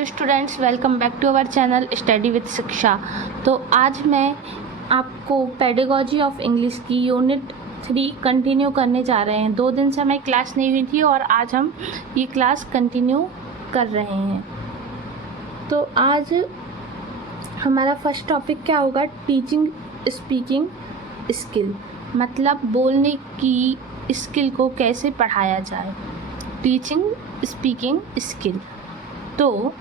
Hello students, welcome back to our channel study with Shiksha. तो आज मैं आपको पेडागॉजी ऑफ इंग्लिश की यूनिट 3 कंटिन्यू करने जा रहे हैं। 2 दिन से हमें क्लास नहीं हुई थी और आज हम ये क्लास कंटिन्यू कर रहे हैं। तो आज हमारा फर्स्ट टॉपिक क्या होगा? टीचिंग स्पीकिंग स्किल, मतलब बोलने की स्किल को कैसे पढ़ाया जाए। Teaching speaking skill. तो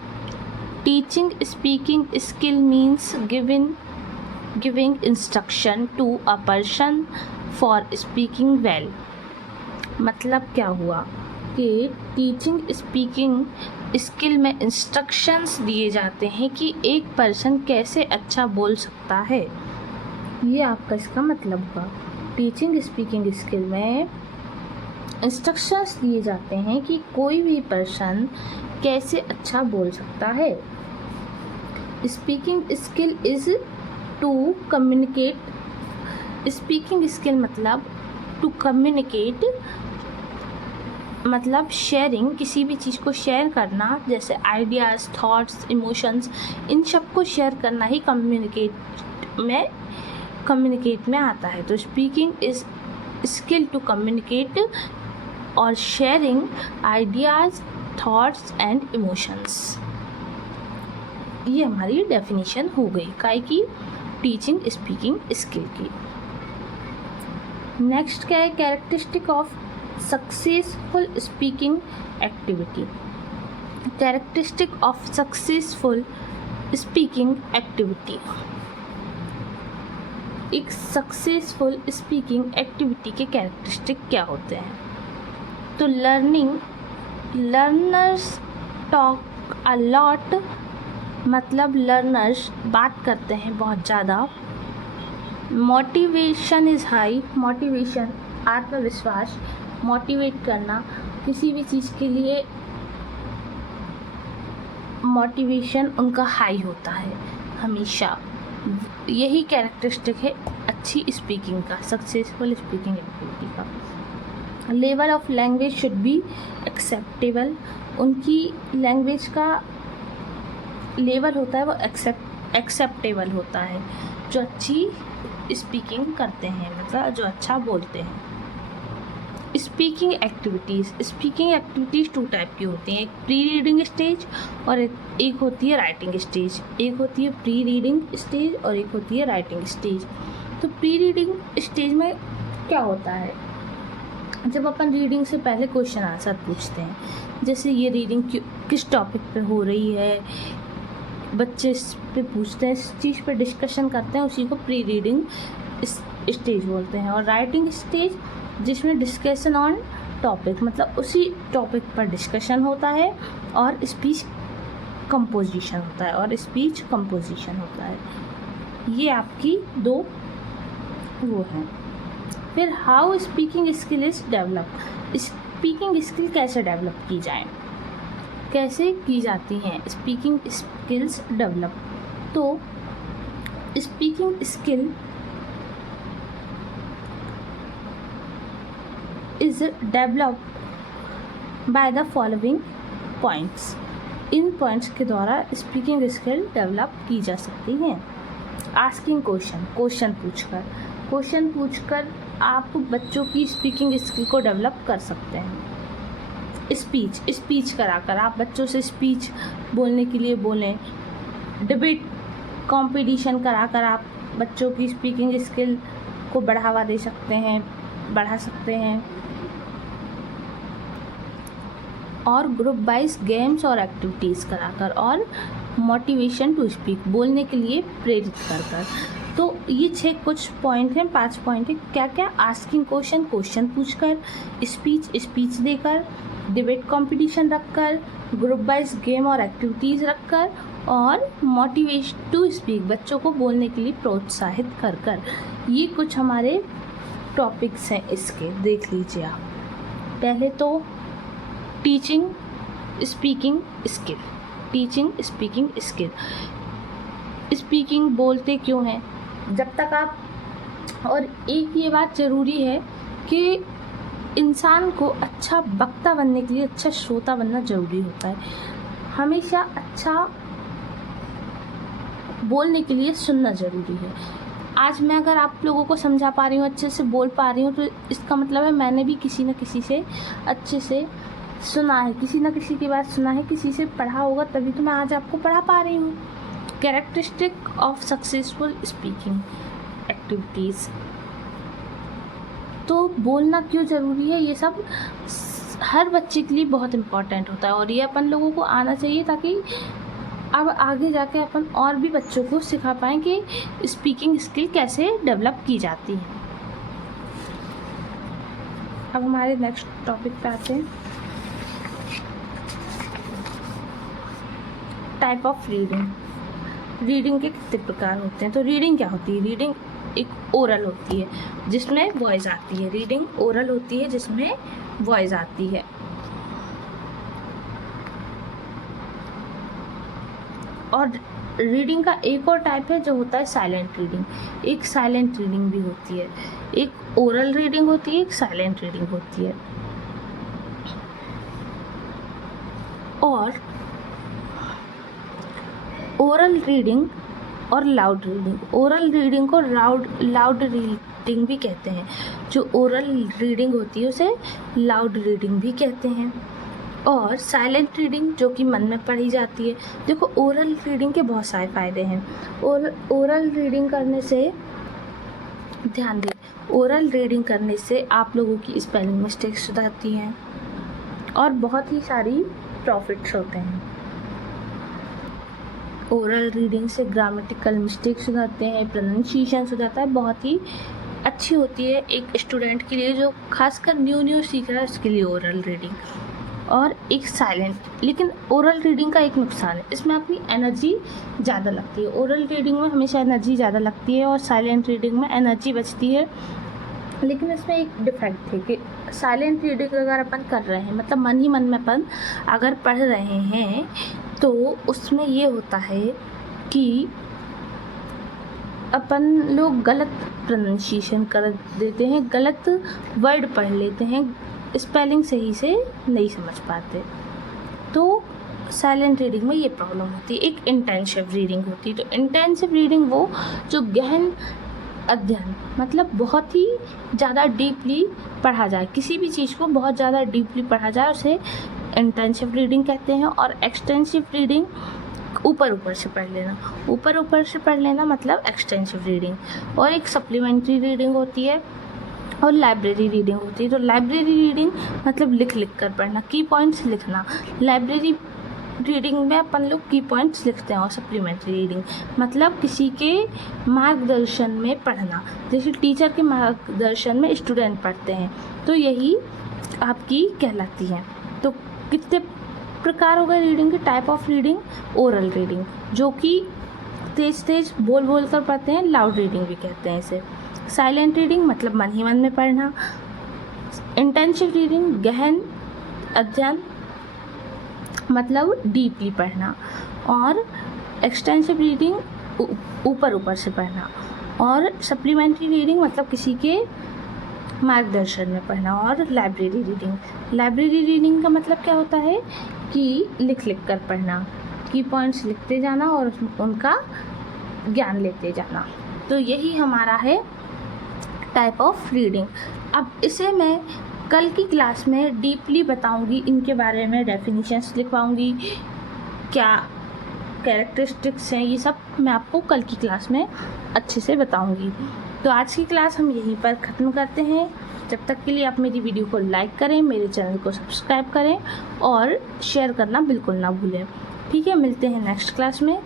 teaching speaking skill means giving instruction to a person for speaking well. मतलब क्या हुआ कि टीचिंग स्पीकिंग स्किल में इंस्ट्रक्शंस दिए जाते हैं कि एक पर्सन कैसे अच्छा बोल सकता है। ये आपका इसका मतलब हुआ। टीचिंग स्पीकिंग स्किल में इंस्ट्रक्शंस दिए जाते हैं कि कोई भी पर्सन कैसे अच्छा बोल सकता है। Speaking skill is to communicate. Speaking skill मतलब टू कम्युनिकेट, मतलब शेयरिंग, किसी भी चीज़ को शेयर करना, जैसे आइडियाज़, थॉट्स, इमोशंस, इन सब को शेयर करना ही कम्युनिकेट में आता है। तो speaking is skill to communicate और sharing ideas, thoughts and emotions. ये हमारी डेफिनेशन हो गई काय की टीचिंग स्पीकिंग स्किल की। नेक्स्ट क्या है? Characteristic of successful speaking activity. Characteristic of successful speaking activity. एक सक्सेसफुल स्पीकिंग एक्टिविटी के कैरेक्टरिस्टिक क्या होते हैं? तो लर्नर्स टॉक अ लॉट, मतलब लर्नर्स बात करते हैं बहुत ज़्यादा। मोटिवेशन इज़ हाई, मोटिवेशन आत्मविश्वास, मोटिवेट करना, किसी भी चीज़ के लिए मोटिवेशन उनका हाई होता है हमेशा। यही कैरेक्टरिस्टिक है अच्छी स्पीकिंग का, सक्सेसफुल स्पीकिंग एक्टिविटी का। Level of language should be acceptable. उनकी लैंग्वेज का लेवल होता है वो एक्सेप्टेबल होता है, जो अच्छी स्पीकिंग करते हैं, मतलब जो अच्छा बोलते हैं। स्पीकिंग एक्टिविटीज़ 2 टाइप की होती हैं। एक प्री रीडिंग स्टेज और एक होती है राइटिंग स्टेज। एक होती है प्री रीडिंग स्टेज और एक होती है राइटिंग स्टेज। तो प्री रीडिंग स्टेज में क्या होता है? जब अपन रीडिंग से पहले क्वेश्चन आंसर पूछते हैं, जैसे ये रीडिंग किस टॉपिक पे हो रही है, बच्चे इस पे पूछते हैं, इस चीज़ पे डिस्कशन करते हैं, उसी को प्री रीडिंग स्टेज बोलते हैं। और राइटिंग स्टेज जिसमें डिस्कशन ऑन टॉपिक, मतलब उसी टॉपिक पर डिस्कशन होता है और स्पीच कंपोजिशन होता है। ये आपकी 2 वो हैं। फिर how speaking skill is develop. Speaking skill कैसे डेवलप की जाए, कैसे की जाती हैं स्पीकिंग स्किल्स डेवलप? तो speaking skill is developed by the following points. In points के द्वारा स्पीकिंग स्किल डेवलप की जा सकती हैं। आस्किंग क्वेश्चन पूछकर आप बच्चों की स्पीकिंग स्किल को डेवलप कर सकते हैं। स्पीच कराकर आप बच्चों से स्पीच बोलने के लिए बोलें। डिबेट कंपटीशन कराकर आप बच्चों की स्पीकिंग स्किल को बढ़ा सकते हैं। और ग्रुप वाइज गेम्स और एक्टिविटीज़ कराकर और मोटिवेशन टू स्पीक, बोलने के लिए प्रेरित कर। तो ये 6 कुछ पॉइंट हैं, 5 पॉइंट हैं। क्या क्या? आस्किंग क्वेश्चन पूछकर, स्पीच देकर, डिबेट कंपटीशन रखकर, ग्रुप वाइज गेम और एक्टिविटीज़ रखकर, और मोटिवेशन टू स्पीक, बच्चों को बोलने के लिए प्रोत्साहित कर। ये कुछ हमारे टॉपिक्स हैं इसके, देख लीजिए आप। पहले तो टीचिंग स्पीकिंग स्किल। स्पीकिंग बोलते क्यों हैं? जब तक आप, और एक ये बात ज़रूरी है कि इंसान को अच्छा वक्ता बनने के लिए अच्छा श्रोता बनना ज़रूरी होता है। हमेशा अच्छा बोलने के लिए सुनना ज़रूरी है। आज मैं अगर आप लोगों को समझा पा रही हूँ, अच्छे से बोल पा रही हूँ, तो इसका मतलब है मैंने भी किसी न किसी से अच्छे से सुना है, किसी न किसी की बात सुना है, किसी से पढ़ा होगा, तभी तो मैं आज आपको पढ़ा पा रही हूँ। Characteristic of successful speaking activities. तो बोलना क्यों ज़रूरी है, ये सब हर बच्चे के लिए बहुत इम्पॉर्टेंट होता है और ये अपन लोगों को आना चाहिए, ताकि अब आगे जाके अपन और भी बच्चों को सिखा पाएँ कि स्पीकिंग स्किल कैसे डेवलप की जाती है। अब हमारे नेक्स्ट टॉपिक पे आते हैं, टाइप ऑफ रीडिंग। रीडिंग के कितने प्रकार होते हैं? तो रीडिंग क्या होती है? रीडिंग एक ओरल होती है जिसमें वॉइस आती है। रीडिंग ओरल होती है जिसमें वॉइस आती है। और रीडिंग का एक और टाइप है जो होता है साइलेंट रीडिंग। एक साइलेंट रीडिंग भी होती है, एक ओरल रीडिंग होती है, एक साइलेंट रीडिंग होती है। और ओरल रीडिंग और लाउड रीडिंग। ओरल रीडिंग को लाउड रीडिंग भी कहते हैं। जो ओरल रीडिंग होती है उसे लाउड रीडिंग भी कहते हैं। और साइलेंट रीडिंग जो कि मन में पढ़ी जाती है। देखो, ओरल रीडिंग के बहुत सारे फ़ायदे हैं। ओरल रीडिंग करने से, ध्यान दें, ओरल रीडिंग करने से आप लोगों की स्पेलिंग मिस्टेक्स सुधरती हैं और बहुत ही सारी प्रॉफिट्स होते हैं। ओरल रीडिंग से ग्रामेटिकल मिस्टेक्स सुधरते हैं, प्रोनाउंसिएशन सुधरता है, बहुत ही अच्छी होती है एक स्टूडेंट के लिए जो खासकर न्यू सीख रहा है, उसके लिए ओरल रीडिंग। और एक साइलेंट। लेकिन ओरल रीडिंग का एक नुकसान है, इसमें अपनी एनर्जी ज़्यादा लगती है। ओरल रीडिंग में हमेशा एनर्जी ज़्यादा लगती है और साइलेंट रीडिंग में एनर्जी बचती है। लेकिन इसमें एक डिफेक्ट है कि साइलेंट रीडिंग अगर अपन कर रहे हैं, मतलब मन ही मन में अपन अगर पढ़ रहे हैं, तो उसमें ये होता है कि अपन लोग गलत प्रोनाउंसिएशन कर देते हैं, गलत वर्ड पढ़ लेते हैं, स्पेलिंग सही से नहीं समझ पाते। तो साइलेंट रीडिंग में ये प्रॉब्लम होती है। एक इंटेंसिव रीडिंग होती है। तो इंटेंसिव रीडिंग वो जो गहन अध्ययन, मतलब बहुत ही ज़्यादा डीपली पढ़ा जाए, किसी भी चीज़ को बहुत ज़्यादा डीपली पढ़ा जाए, उसे इंटेंसिव रीडिंग कहते हैं। और एक्सटेंसिव रीडिंग ऊपर से पढ़ लेना, ऊपर से पढ़ लेना मतलब एक्सटेंसिव रीडिंग। और एक सप्लीमेंट्री रीडिंग होती है और लाइब्रेरी रीडिंग होती है। तो लाइब्रेरी रीडिंग मतलब लिख कर पढ़ना, की पॉइंट्स लिखना। लाइब्रेरी रीडिंग में अपन लोग की पॉइंट्स लिखते हैं। और सप्लीमेंट्री रीडिंग मतलब किसी के मार्गदर्शन में पढ़ना, जैसे टीचर के मार्गदर्शन में स्टूडेंट पढ़ते हैं, तो यही आपकी कहलाती है। तो कितने प्रकार हो गए रीडिंग के? Type of reading, oral reading जो कि तेज बोल कर पढ़ते हैं, लाउड रीडिंग भी कहते हैं इसे। साइलेंट रीडिंग मतलब मन ही मन में पढ़ना। इंटेंसिव रीडिंग गहन अध्ययन मतलब डीपली पढ़ना। और एक्सटेंसिव रीडिंग ऊपर से पढ़ना। और सप्लीमेंट्री रीडिंग मतलब किसी के मार्गदर्शन में पढ़ना। और लाइब्रेरी रीडिंग का मतलब क्या होता है कि लिख कर पढ़ना, की पॉइंट्स लिखते जाना और उनका ज्ञान लेते जाना। तो यही हमारा है टाइप ऑफ रीडिंग। अब इसे मैं कल की क्लास में डीपली बताऊंगी, इनके बारे में डेफिनेशंस लिखवाऊंगी, क्या कैरेक्टरिस्टिक्स हैं, ये सब मैं आपको कल की क्लास में अच्छे से बताऊंगी। तो आज की क्लास हम यहीं पर ख़त्म करते हैं। जब तक के लिए आप मेरी वीडियो को लाइक करें, मेरे चैनल को सब्सक्राइब करें और शेयर करना बिल्कुल ना भूलें। ठीक है, मिलते हैं नेक्स्ट क्लास में।